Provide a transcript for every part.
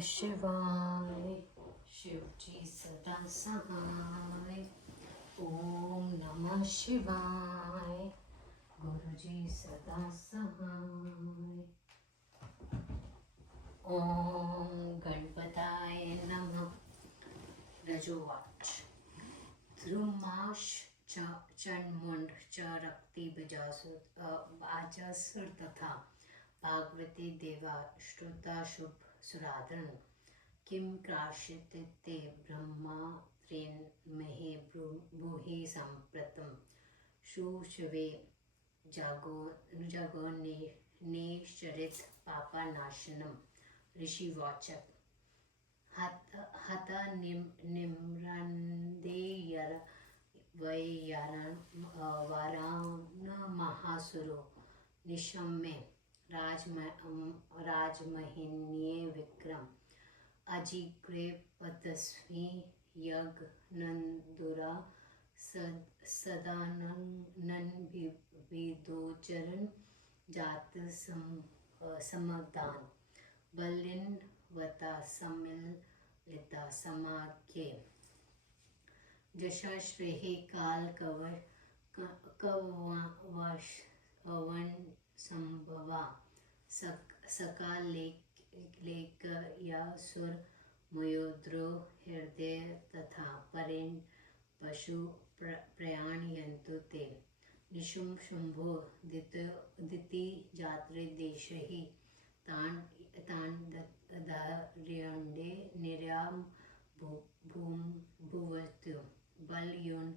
शिवाय। शिवजी सदा सहाय। ओम नमः शिवाय। गुरुजी सदा सहाय। ओम गणपताय नमः। रजोवाच ध्रुमाश चंडमुंड च रक्ति बाजासुर तथा भागवती देवा श्रुता शुभ सुराधन किम क्राशित ते ब्रह्मा त्रेन महे ब्रूहि संप्रतम शुशवे जागो ने चरित पापानाशनम। ऋषिवाचक हत निम्रंदेयर वारान महासुरो निशम्य राजमहिन्ये विक्रम अजिग्रे पतस्वी यज्ञनंदुरा सदानन विदोचरन जात समदान बलिन वता सम्मिलिता समाख्ये जशा श्रेहि काल कवन संभवा सकाल लेक या सुर मयोद्रो हृदय तथा परेण पशु प्रयाणयन्तु ते निशुम शुंभो दिति जात्रे देशहि तान धार्यण्डे निर्याम भुवतु बलयुन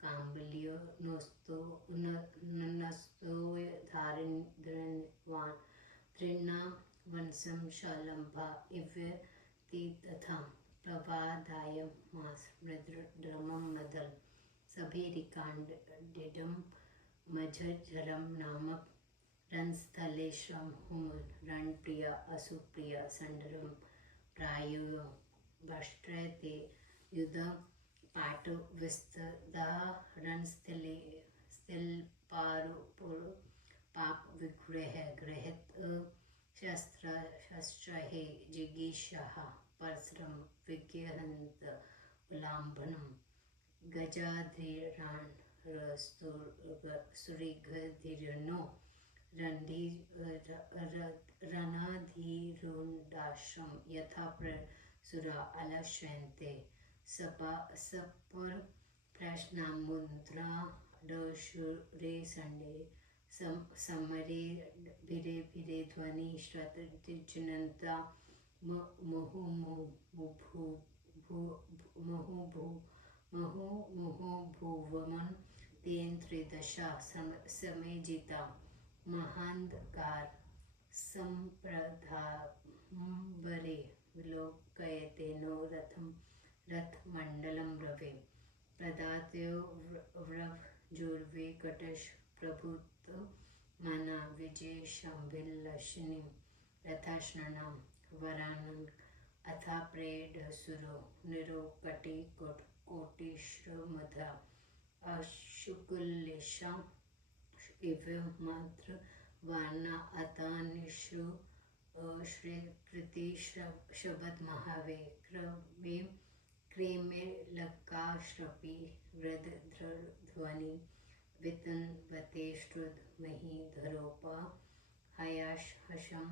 काम्बल्यो नस्तो धारिण्वान तृणा वंशम शालंभा इव्य तथा प्रवादाय मास मृद्रमम मदल सभेरिकांडिडम मझझरम नामक रणस्थले श्रम हुमुर रणप्रिया असुप्रिया संडरम प्रायो वष्ट्रते युद्ध पाट विस्तदा रणस्थले स्थिल पारुपुर पाप विग्रह ग्रहित शस्त्र हे जिगीषः परश्रम विज्ञहंत उलांभनम गजाधीरान सुरिघधीरनो रणाधीरुंडाश्रम यथा प्रसुरा अलश्वन्ते सपर प्रश्नामुद्रा डशुरे संडे समरे भिरे भिरे ध्वनि श्रुतिजनता महुभुवमन तेन त्रिदशा समेजिता महांधकार संप्रधाम्बरे विलोकयते नो रथमंडलम रवे प्रदात्यो व्रवजुर्वे कटश प्रभुत मना विजय शंभिलशनि रथाश्रणाम वरानन अथा प्रेडसुरो निरोकटि कोटिश्रमधा अशुकुलेशा इव मात्र वाना अतानिषु श्रीकृति शबद महावे क्रेमे लक्काश्रपि वृद्धध्वनि वितन्वते श्रुद मही धरोपा हयाश हशम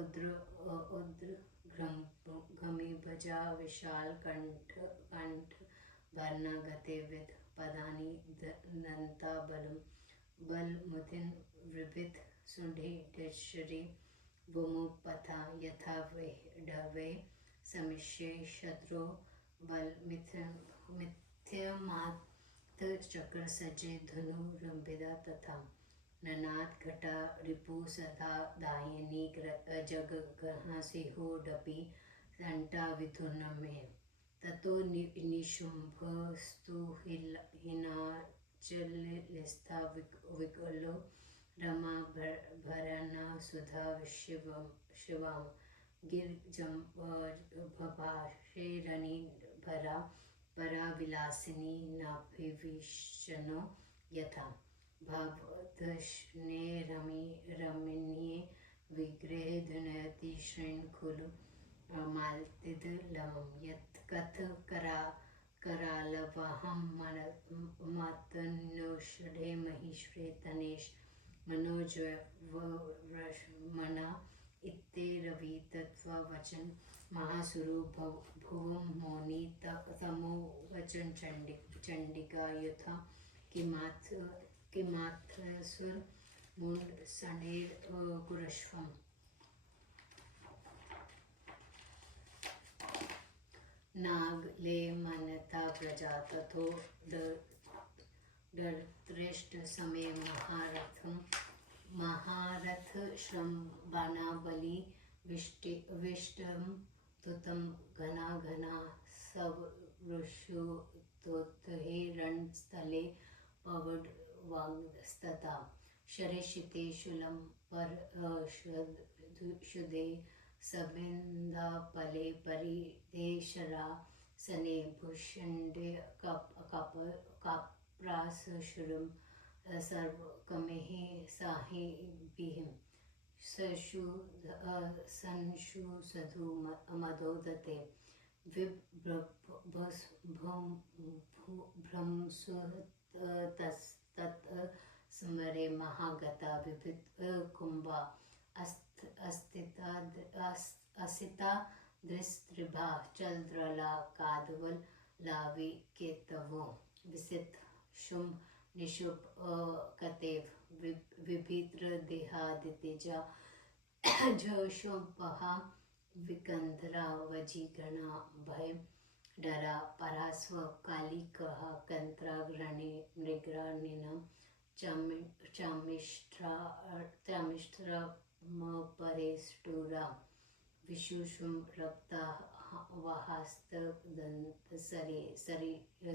उद्र घमी भजा विशाल कंठ भरना गते विद पदानि दंता बलम बल मुथिन वृभित सुंढे डशरी वुमुपथा यथा डवे समिष्ये शत्रु बल मिथ्यमात चक्र सजे धनु रंबिदा तथा ननाद घटा रिपु सदा दायनी जग गहासिहो डपि संटा विधुन में ततो निशुंभस्तु हिनाचलिस्था विकलो रमा भरना सुधा शिवाम गिरजम्भाषे रनि भरा परा विलासिनी नाभिविशनो यथा भावदर्शने रमणीये विग्रहे धुनयति श्रृणखलु माल्तिदलमं यत् कथ करालवहं मतनुषधे महिश्वेतनेश मनोज्वरमना इत्तेरवीतत्ववचन महासुरो भुवं मौनी तमो वचन चंडिका यथा किमाथसुर मुंड सनेर कुरश्वम नाग ले मनता प्रजा तथो दर्त्रेष्ट समय महारथ श्रम बाना बलि विष्टम तुतम घना घना सब ऋषु तोतहे रणस्थले पवड वागस्तता शरेशिते शूलम पर शुदे सबिंदा पले परिदेशरा सने भूषण्डे काप्रास शुरम सर्व कमेह साहे बिहिम संशु सधु मदोदते भ्रंसुतस्त स्मरे महागता विभित कुंभा अस्थिता दृस्त्रिभा चलद्रला कादवल लावी केतवो विसित शुम निशुभ कतेव विभित्र देहादितेजा जोशोपहा विकंधरा वजीगणा भय डरा परास्व कालिकः कंत्राग्रणे मृगरानिनं चामिष्ट्रा परेष्टुरा विशुषुम रक्ता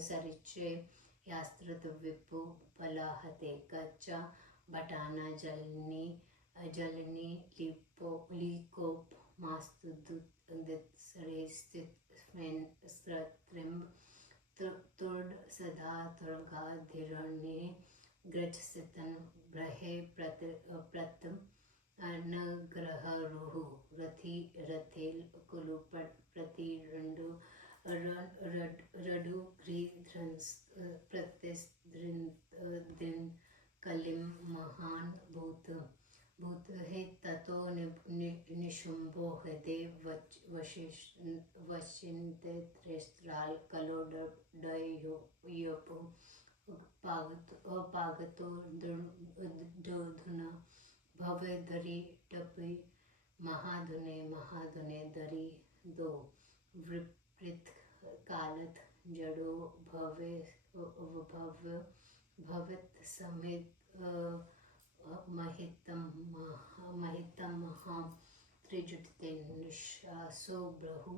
सरिचे यास्त्रत विपु पलाहते कच्चा बटाना जलनी लीकोप मास्तुदित सरे स्थित तुर्ड सदा तुर्गा धीरणे ग्रजसितन ब्रहे प्रतम अनग्रह रुहु रथेल कुलु प्रति रडु ग्रीध्रंस प्रतिस्द्रिन कलिम महान भूत हे ततो निशुंभो हृदय वशिन्ते त्रेस्त्राल कलोडयोपु पागतो धुना भवे धरी टपी महाधुने धरी दो विपरीत कालत जड़ो भवित समेत महितम त्रिजुटते निशासो ब्रहु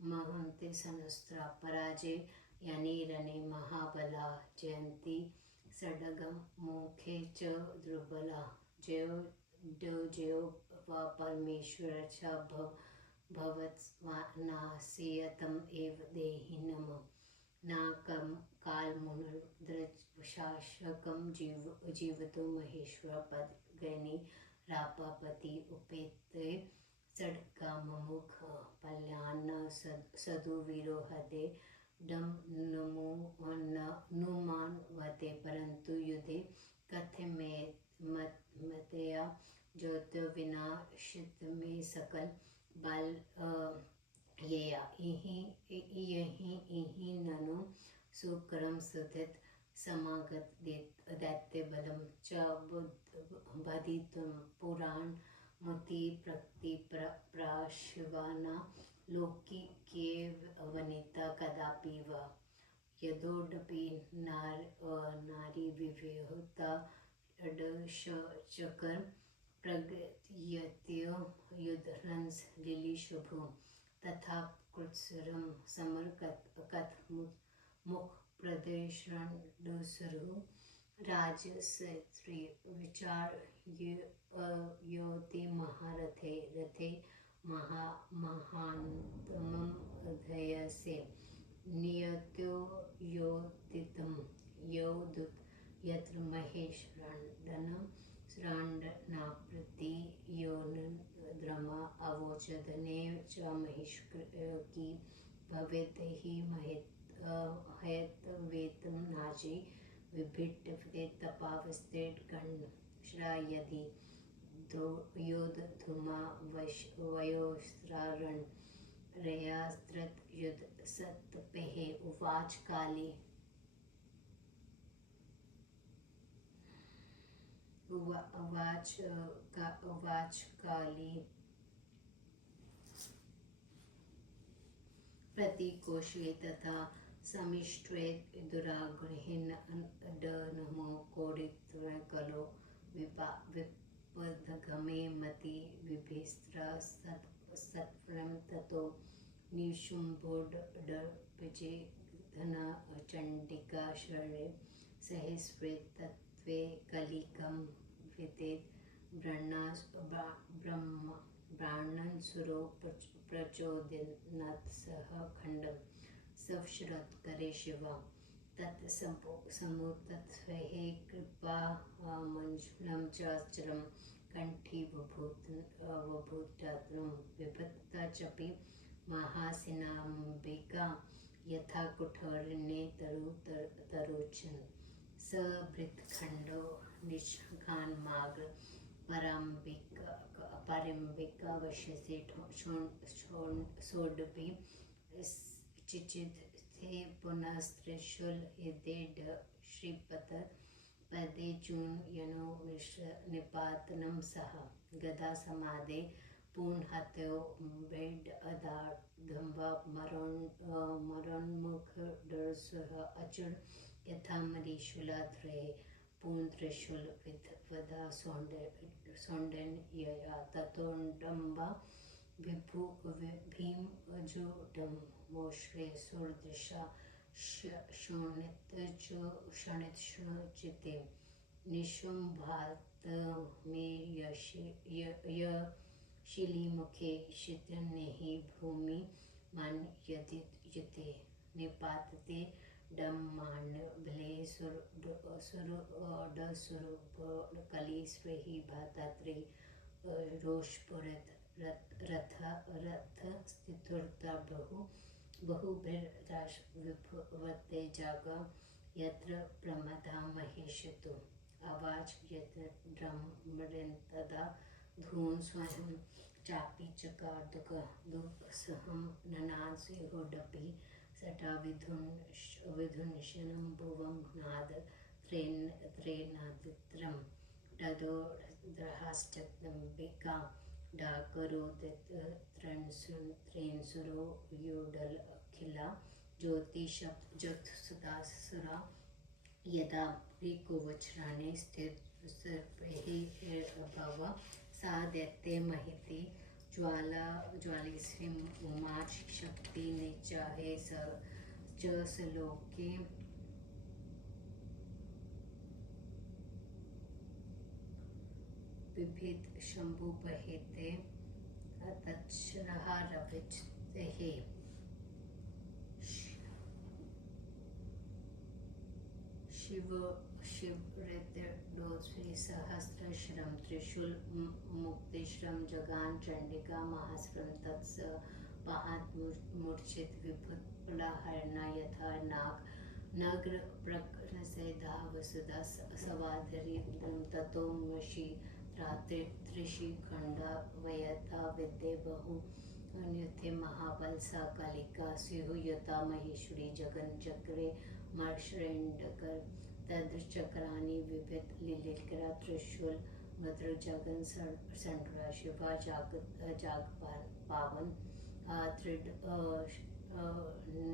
महन्ते सनस्त्रा पराजे यानी रणे महाबला जयंती सडगम मुखे च दुर्बला जयो वा परमेश्वर च भवत्नासीयतम एव देहिनम नाकम कालमुनुर्द्रशाशकम जीवतो महेश्वर पद गैनी रापापति उपेते सडकाममुख पल्यान्न सदुवीरो हदे डम नुमान वते परंतु युधे कथे में मतया ज्योत विनाशित में सकल बल यही ननु सुकरम सुधित समागत दैत्य बलम च बधितुम पुराण मुति प्रक्ति प्राशिवाना लोकी के वनिता कदापि व यदोडपि नारी विवेहता चकर प्रगत्यत्य युद्धरंस लिली शुभु तथा कृत्सरम समर कथ मुख प्रदेशन दुसरु राजस्त्री विचार योति महारथे रथे महान्तमं धयसे नियत्यो योदितं योदुत यत्र महेश्वरन्दनं स्राण्डनाप्रति योनद्रमा अवोचदने च महिष्की भवेत् हि हयत्वेतं नाजी विभिट्टपावस्तेट्कण् श्रायदि योद्धुमा वयोस्रारण रयास्त्रत युद्ध सत्पेः उवाच काली उवाच काली प्रतिकोशे तथा समिष्ट्वे दुराग्रहिन् डनमो कोडित्रकलो विपदगमे मति विभिस्त्र सत्प्रं ततो निशुम्भोडर्पिजे धन चण्डिका शरणे सहस्रेतत्वे कलिकं वितेत् ब्राह्मणसुरो प्रचोदयन् सह खण्डं सवश्रत्करे शिवा तत्समुत्तत्स्वैः कृपा मञ्जुलं चाचरं कण्ठी वभूतात्रं विभक्ता चपि महासिनाम्बिका यथा कुठरण्ये तरुचन् सभृत्खण्डो निष्घान्माग्र पारम्बिका वश्यसे सोडपि चिचिदे पुनस्त्रिशूल इदेड श्रीपत पदे चून यनो निपातनं सह गदा समादे पूर्णहत्यो बेड अदार्धंवा मरणमुख डरसह अचुर यथा मरीशूलाध्रे पूर्ण त्रिशूल विधवदा सौंडन यया ततोंडम्बा विभु भीम अजोडम मोश्रे सुरदृशा शोणितचिते निशुम्भात मे शिलीमुखे शितनेहि भूमि मन यदिते निपातते डम्माण भले सुरडसुरकली स्वेहि भातात्रे रोषपुरत रथ स्थितुर्ता बहुभिर्विभवते जागा यत्र प्रमदा महेशतु आवाच यत्र ड्रमृन्तदा धून स्वयं चापि चकारदुःखसहं ननांसिहोडपि सटा विधुनशनं भुवं नाद त्रेनादित्रं तदोर्धहाष्टकम्बिका डाकरोदित्रैन्सुरो योडलखिला ज्योतिषब्जसुरा यदा प्रिकोवज्राणे स्थितसर्पैः सा दैत्ये महिते ज्वालिश्रीं उमाच शक्ति निचाहे च सलोके बिभिद शंभुपहेते तच्छ्रहा रविचते शिवृद्रोस्वी सहस्रश्रम त्रिशूल मुक्तिश्रम जगान चंडिका महाश्रम तत्स पहात मूर्छित विभुत्प्लहरणा यथा नाग नग्र प्रकरसे धावसुदा सवाधरी ततो मशी त्रिषि खंडा वयता विद्ये बहु अन्यथे महाबल सा कालिका स्युः यथा महेश्वरी जगन चक्रे मर्षरेण्डकर तद्चक्राणि विभित लीलिकरा त्रिशूल भद्र जगन संड्रा शिवा जाग पावन त्रिड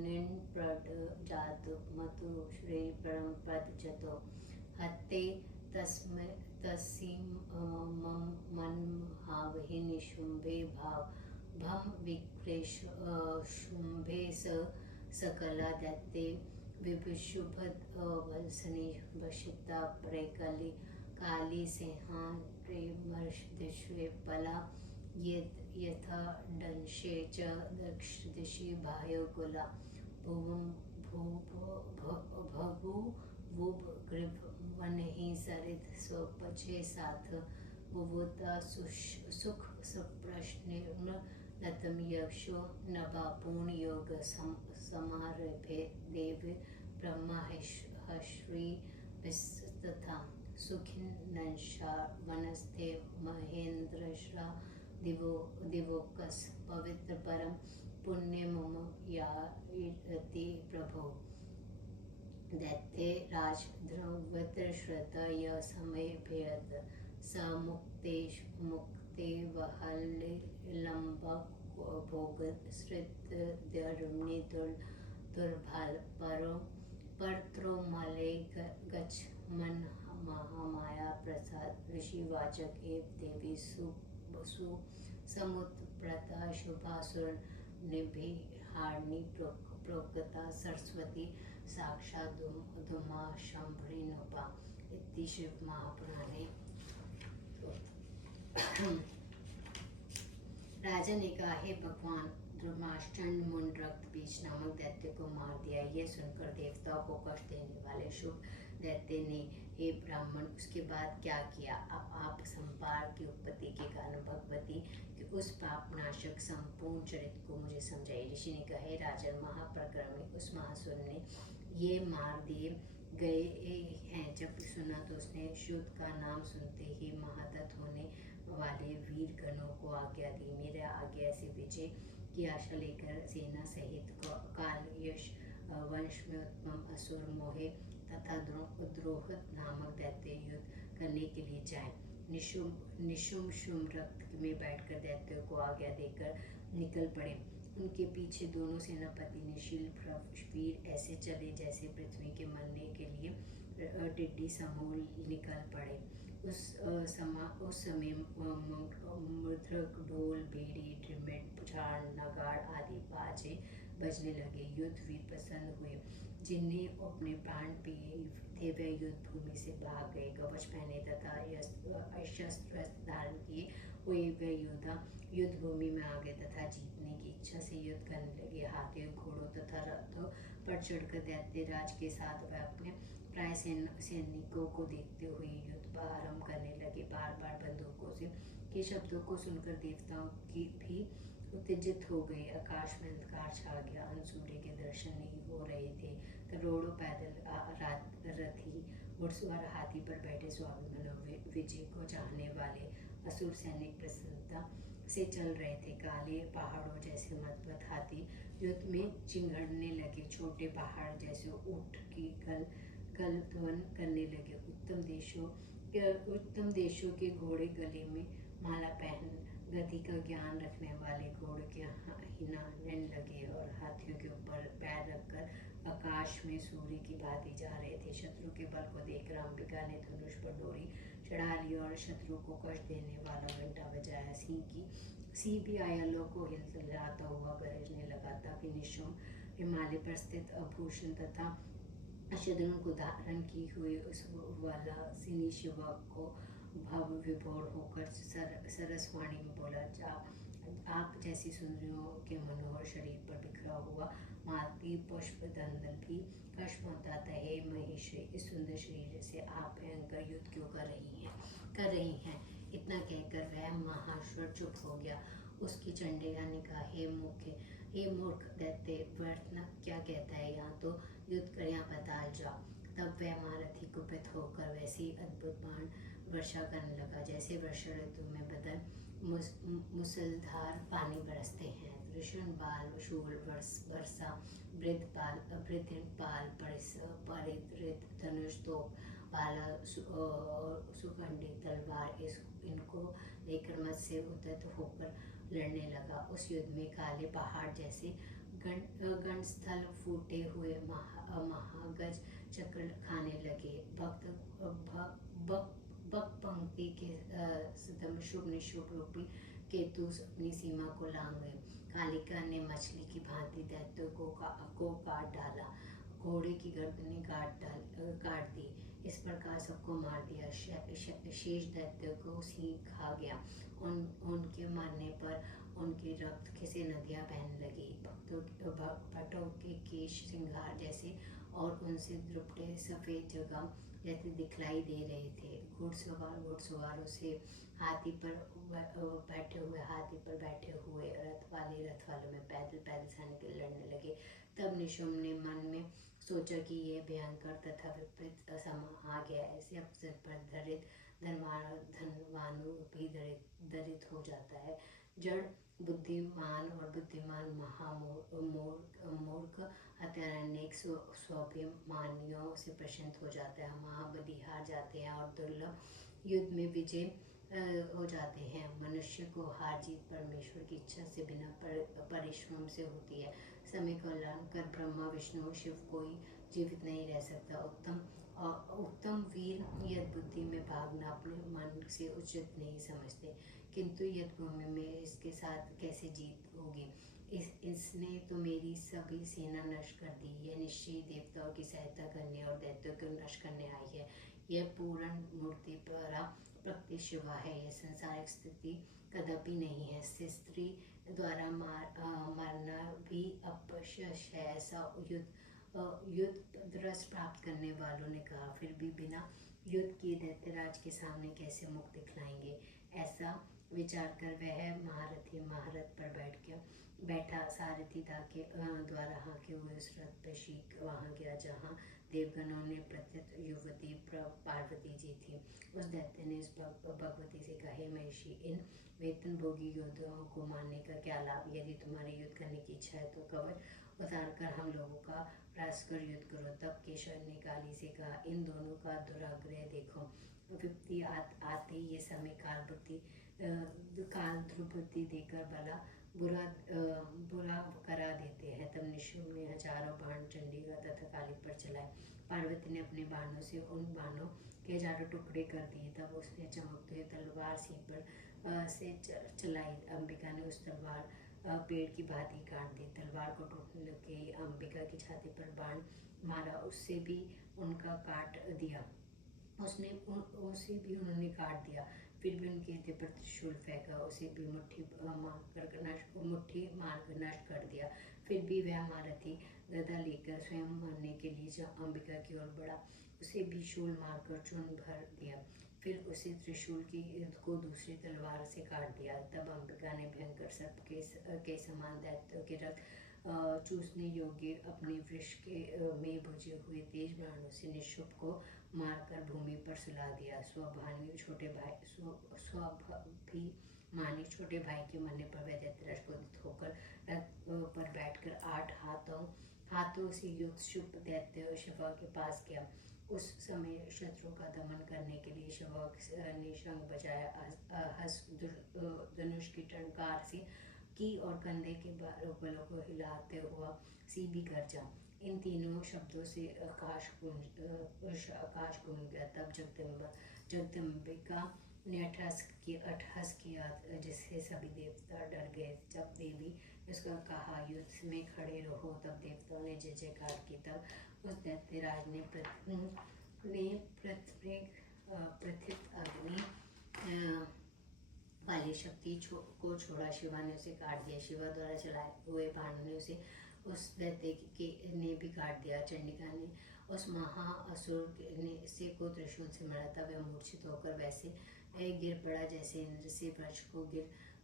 निन्प्रड जातु मधु श्री परम पद जतो हत्ते तस्मिं मन हावहि निशुंभे भाव भम विक्लेश शुंभे सकला दैत्ये विभुशुभद वल्सनी वशिता प्रेकली काली सेहान प्रेमर्षदिश्वे पला यथा दंशे च दक्षदिशि बाह्यो गुला भुवं भभु वुब ग्रीव वन ही सरित स्वपचे साथ बुभुता सुख सुप्रश्न लतम यक्षो नभापूर्ण योग समारभे देव ब्रह्मश्री विस्तथा सुखिन्नंशा वनस्ते महेंद्रश्रा दिवोकस पवित्र परम पुण्य मम याति प्रभो दैत्य राज ध्रुवत्र श्रद्धा य समय भेद स मुक्तेश मुक्ते वहलंब भोग श्रित धर्मि दुर्भाल परो परत्रो मले गच्छ मन महामाया प्रसाद ऋषिवाचक एव देवी सु समुत्प्रता शुभासुर निभिहारिणी प्रोक्ता सरस्वती साक्षात् धुमा शंभरिणोपा इति शिव महापुराणे। राजा ने कहा, हे भगवान, धर्माष्टन मुंड रक्त बीज नामक दैत्य को मार दिया। यह सुनकर देवताओं को कष्ट देने वाले शुभ दैत्य ने, हे ब्राह्मण, उसके बाद क्या किया? अब आप संपार की उत्पत्ति के कारण भगवती के उस पापनाशक संपूर्ण चरित्र को मुझे समझाइए। ऋषि ने कहा, हे राजन, महाप्रक्रम में उस महासुर ने ये मार दिए गए हैं। जब सुना तो उसने शुद्ध का नाम सुनते ही महादत्त होने वाले वीर गणों को आज्ञा दी। मेरे आज्ञा से विजय की आशा लेकर सेना सहित काल यश वंश में उत्तम असुर मोहे तथा द्रोहत नामक दैत्य युद्ध करने के लिए जाए। निशुम शुम रक्त में बैठकर दैत्यों को आज्ञा देकर निकल पड़े। उनके पीछे दोनों सेनापति ने शील वीर ऐसे चले जैसे पृथ्वी के मरने के लिए टिड्डी समूह निकल पड़े। उस समय मृदंग, ढोल, बेड़ी, ट्रिमेट, झाड़, नगाड़ आदि बाजे बजने लगे। युद्ध वीर प्रसन्न हुए। जिन्हें अपने प्राण प्रिय थे वे युद्ध भूमि से भाग गए। कवच पहने तथा शस्त्र धारण किए हुए वे योद्धा युद्ध भूमि में आ गए तथा जीतने की इच्छा से युद्ध करने लगे। हाथियों, घोड़ों तथा रथों पर चढ़कर दैत्य राज के साथ वह अपने प्राय सैनिकों को देखते हुए युद्ध आरंभ करने लगे। बार बार बंदूकों से के शब्दों को सुनकर देवताओं की भी उत्तेजित हो गए। आकाश में अंधकार छा गया। सूर्य के दर्शन नहीं हो रहे थे। करोड़ों पैदल रथी घुड़सवार हाथी पर बैठे स्वाभिमान विजय को चाहने वाले असुर सैनिक प्रसन्नता से चल रहे थे। काले पहाड़ों जैसे मजबूत हाथी युद्ध में चिंघड़ने लगे। छोटे पहाड़ जैसे ऊंट की गलध्वन करने लगे। उत्तम देशों के घोड़े गले में माला पहन गति का ज्ञान रखने वाले घोड़े के हिनाने लगे और हाथियों के ऊपर पैर रखकर आकाश में सूर्य की भांति जा रहे थे। शत्रु के बल को देखकर अंबिका ने धनुष पर डोरी चढ़ा ली और शत्रु को कष्ट देने वाला घंटा बजाया। सिंह भी आयलों को हिलाता हुआ गरजने लगा। तभी निशुम हिमालय पर स्थित आभूषण तथा शत्रुन को धारण की हुई उस वाला सिनी शिवा को भाव विभोर होकर सरसवाणी में बोला, आप जैसी सुंदरियों के मनोहर शरीर पर बिखरा हुआ मालती पुष्प दंडल भी कष्ट पहुंचाता है। महेश, इस सुंदर शरीर से आप भयंकर युद्ध क्यों कर रही हैं? इतना कहकर वह महाशुर चुप हो गया। उसकी चंडेला ने कहा, हे मूर्ख दैत्य, व्यर्थ क्या कहता है? यहाँ तो युद्ध कर, यहाँ पाताल जाओ। तब वह महारथी कुपित होकर वैसी अद्भुत बाण वर्षा करने लगा जैसे वर्षा ऋतु में बदल मुसलधार पानी बरसते हैं। वृषण बाल शूल वर्षा वृद्ध पाल परिधृत धनुष तोप भाला सुखंडी तलवार इनको लेकर मत से उद्यत होकर लड़ने लगा। उस युद्ध में काले पहाड़ जैसे गणस्थल फूटे हुए महागज चक्र खाने लगे। बक पंक्ति के सदम शुभ निशुभ रूपी केतु अपनी सीमा को लांग गए। कालिका ने मछली की भांति दैत्यों को काट डाला। घोड़े की गर्दनें काट दी। इस प्रकार सबको मार दिया। शेष दैत्यों को सिंह खा गया। उनके मरने पर उनके रक्त से नदियाँ बहने लगी। भट्टों के केश सिंगार जैसे और उनसे दुपट्टे सफ़ेद जगह जैसे दिखलाई दे रहे थे। घुड़सवारों से हाथी पर बैठे हुए रथ वालों में पैदल सैनिक लड़ने लगे। तब निशुम्भ ने मन में सोचा कि यह भयंकर तथा विपरीत समय आ गया। ऐसे अवसर पर धनवान भी दरिद्र हो जाता है। जड़ बुद्धिमान और बुद्धिमान मूर्ख हत्यारा अनेक स्वाभिमानियों से प्रशंसित हो जाता है। महाबली हार जाते हैं और दुर्लभ युद्ध में विजय हो जाते हैं। मनुष्य को हार जीत परमेश्वर की इच्छा से बिना परिश्रम से होती है। समय को ऐलान कर ब्रह्मा विष्णु और शिव कोई जीवित नहीं रह सकता। उत्तम वीर यद बुद्धि में भागना अपने मन से उचित नहीं समझते, किंतु यद भूमि में इसके साथ कैसे जीत होगी। इसने तो मेरी सभी सेना नष्ट कर दी। यह निश्चय देवताओं की सहायता करने और दैत्यों को नष्ट करने आई है। यह पूर्ण मूर्ति परा प्रकृति शिवा है। यह सांसारिक स्थिति कदापि नहीं है। स्त्री द्वारा मरना भी अपशश है। ऐसा युद्ध रस प्राप्त करने वालों ने कहा। फिर भी बिना युद्ध किए दैत्यराज के सामने कैसे मुख दिखलाएंगे। ऐसा विचार कर वह महारथी महारथ पर बैठा सारथी द्वारा हाके हुए उस रथ पर शीघ्र वहां गया जहाँ देवगणों ने प्रत्यत युवती पार्वती जी थी। उस दैत्य ने इस भगवती से कहा, हे महिषी, इन वेतन भोगी योद्धाओं को मारने का क्या लाभ। यदि तुम्हारी युद्ध करने की इच्छा है तो कवच उतार कर हम लोगों का प्रयास कर युद्ध करो। तब केशव ने काली से कहा, इन दोनों का दुराग्रह देखो। विपत्ति आते ये समय काल ध्रुपति देकर बुरा करा देते हैं। तब निशुम्भ ने हजारों बाण चंडिका तथा काली पर चलाए। पार्वती ने अपने बाणों से उन बाणों के हजारों टुकड़े कर दिए। तब उसने चमकते हुए तलवार सीप पर से चलाई। अंबिका ने उस तलवार पेड़ की भांति काट दी। तलवार को टूटने लगे। अंबिका की छाती पर बाण मारा, उससे भी उन्होंने काट दिया। फिर भी उनके हृदय पर त्रिशूल फेंका, उसे भी मुट्ठी मारकर नष्ट कर दिया। फिर भी वह महारथी गदा लेकर स्वयं मरने के लिए अंबिका की ओर बढ़ा, उसे भी शूल मारकर चूर्ण भर दिया। फिर उसे त्रिशूल को दूसरी तलवार से काट दिया। तब अंबिका ने भयंकर सर्प के समान दैत्यों के रक्त चूसने योग्य अपने वृक्ष में भुजे हुए तेज बाणों से निशुम्भ को मारकर भूमि पर सुला दिया। स्वाभिमानी छोटे भाई के मरने पर वह दैत्यराज क्रोधित होकर रथ पर बैठकर 8 हाथों से युक्त दैत्य शिवा के पास गया। उस समय शत्रु का दमन करने के लिए शिवा ने शंख बजाया, धनुष की टंकार से की और कंधे के बलों को हिलाते हुआ सीधी गर्जा। इन तीनों शब्दों से आकाश गूंज गया। तब जगदम्बिका ने अट्टहास किया जिससे सभी देवता डर गए। जब देवी ने उसका कहा, युद्ध में खड़े रहो, तब देवताओं ने जय जयकार की। तब उस दैत्यराज ने प्रथित अग्नि वाली शक्ति को छोड़ा। शिवा ने उसे काट दिया। शिवा द्वारा चलाए हुए बाणों ने उस दैत्य ने भी काट दिया। चंडिका ने उस महाअसुर से को त्रिशूल से मारा। तब वह मूर्छित होकर वैसे गिर पड़ा जैसे इंद्र से वृक्ष को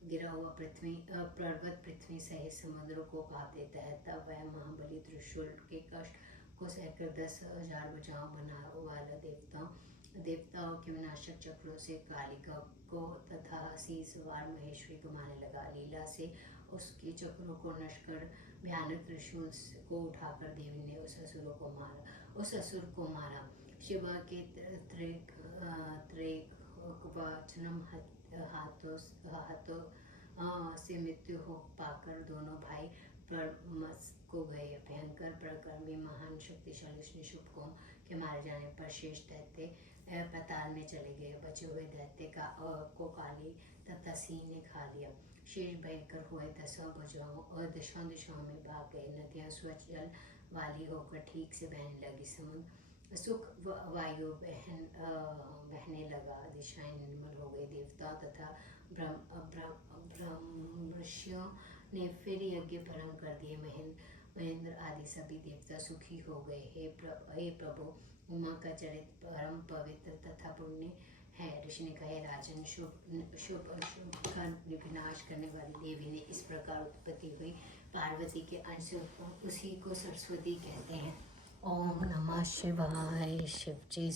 गिरा हुआ पर्वत पृथ्वी सहित समुद्र को काट देता है। तब वह महाबली त्रिशूल के कष्ट को सहकर 10,000 भुजाओं बना वाला देवताओं के विनाशक चक्रों से कालिका को तथा सी सवार महेश्वरी को मारने लगा। लीला से उसके चक्रों को नष्ट कर भयानक त्रिशूल को उठाकर देवी ने उस असुर को मारा। शिवा के त्रेकवचनम हाथों से मृत्यु हो पाकर दोनों भाई परमस को गए। भयंकर पराक्रमी महान शक्तिशाली निशुम्भ के मारे जाने पर शेष दैत्य पाताल में चले गए। बचे हुए दैत्य को काली तथा सिंह ने खा लिया। शेष भयंकर हुए 10 दिशाओं में भाग गए। नदियां स्वच्छ जल वाली होकर ठीक से बहने लगी। समुद्र सुख वायु बहने लगा। दिशाएं निर्मल हो गई। देवता तथा ब्रह्मर्षियों ने फिर यज्ञ प्रारंभ कर दिए। महेंद्र आदि सभी देवता सुखी हो गए। हे प्रभु, उमा का चरित्र परम पवित्र तथा पुण्य है। ऋषि ने कहे, राजन, शुभ अशुभ का विनाश करने वाली देवी ने इस प्रकार उत्पत्ति हुई। पार्वती के अंश से उत्पन्न उसी को सरस्वती कहते हैं। ओम नमः शिवाय। शिव जी